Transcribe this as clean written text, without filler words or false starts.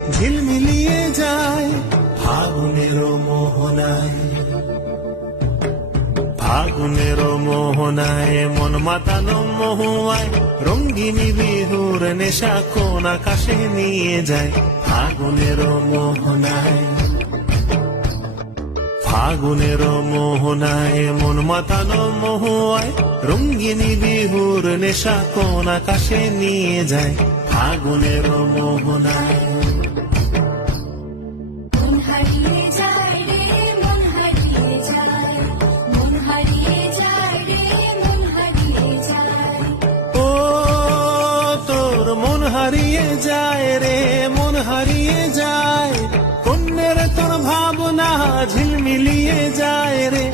ঝিলমিলিয়ে যায় ফাগুনের মোহনায়, ফাগুনের মোহনায় মন মাতানো মহুয়ায় রঙ্গিনী বিহুর নেশা কোন আকাশে নিয়ে যায় ফাগুনের মোহনায়, ফাগুনের মোহনায় মন মাতানো মহুয়ায় রঙ্গিনী বিহুর নেশা কোন আকাশে নিয়ে যায় ফাগুনের মোহনায়। হারিয়ে যায় রে মন হারিয়ে যায়, কন্যের তোর ভাবনা ঝিলমিলিয়ে যায় রে